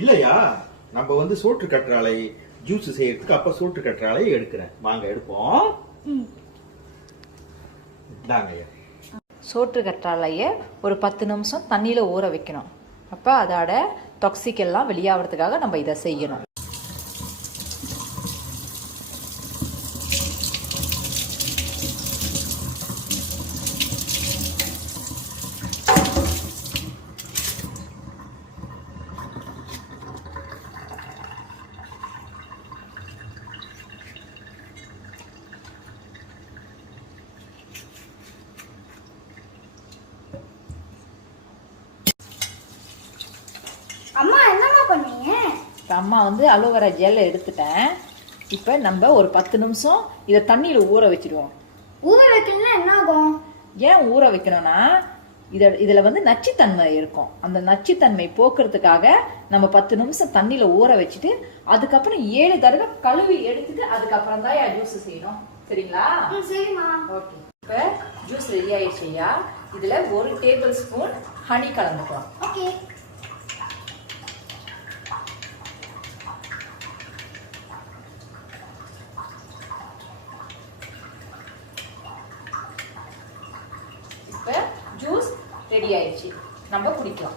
இல்லையா, நம்ம வந்து சோற்று கற்றாழை ஜூஸ் செய்யறதுக்கு அப்ப சோற்று கற்றாழை எடுக்கிறேன். வாங்க எடுப்போம். சோற்று கற்றாழையை ஒரு 10 நிமிஷம் தண்ணியில ஊற வைக்கணும். அப்ப அதோட டாக்ஸிக் எல்லாம் வெளியாகிறதுக்காக நம்ம இதை செய்யணும். அம்மா என்னம்மா பண்ணீங்க? அம்மா வந்து அலோவேரா ஜெல் எடுத்துட்டேன். இப்போ நம்ம ஒரு 10 நிமிஷம் இதை தண்ணியில ஊற வச்சிடுவோம். ஊற வைக்கணும்னா என்ன ஆகும்? ஏன் ஊற வைக்கணும்னா இதுல வந்து நச்சுத்தன்மை இருக்கும். அந்த நச்சுத்தன்மை போக்குறதுக்காக நம்ம 10 நிமிஷம் தண்ணியில ஊற வச்சுட்டு அதுக்கப்புறம் 7 தடவை கழுவி எடுத்துட்டு அதுக்கப்புறம் தான் ஜூஸ் செய்யணும். சரிங்களா? சரிம்மா. ஓகே. இப்போ ஜூஸ் ரெடி ஆயிடுச்சுயா. இதுல 1 டேபிள் ஸ்பூன் ஹனி கலந்துக்கலாம். ஓகே. இப்போ ஜூஸ் ரெடி ஆயிடுச்சு. நம்ம குடிக்கலாம்.